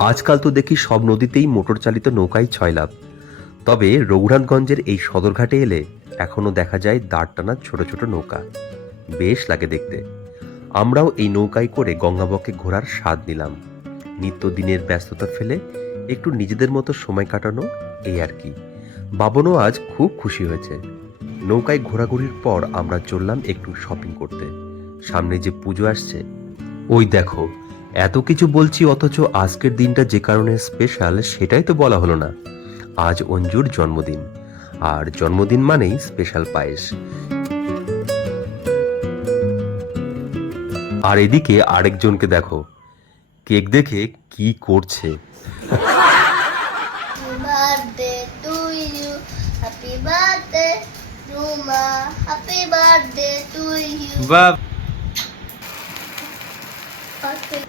আজকাল তো দেখি সব নদীতেই মোটর চালিত নৌকাই ছয়লাভ। তবে রঘুনাথগঞ্জের এই সদরঘাটে এলে এখনো দেখা যায় দাঁড় টানা ছোট ছোট নৌকা। বেশ লাগে দেখতে। আমরাও এই নৌকায় করে গঙ্গাবক্ষে ঘোরার স্বাদ নিলাম। নিত্যদিনের ব্যস্ততা ফেলে একটু নিজেদের মতো সময় কাটানো, এই আর কি। বাবনও আজ খুব খুশি হয়েছে। নৌকায় ঘোরাঘুরির পর আমরা চললাম একটু শপিং করতে। সামনে যে পুজো আসছে, ওই দেখো, এত কিছু বলছি অথচ আজকের দিনটা যে কারণে স্পেশাল সেটাই তো বলা হলো না। আজ অঞ্জুর জন্মদিন, আর জন্মদিন মানেই স্পেশাল পায়েস। আর এদিকে আরেকজনকে দেখো, কেক দেখে কি করছে। birthday to you. Happy birthday, Ruma. Happy birthday to you. বাহ Okay.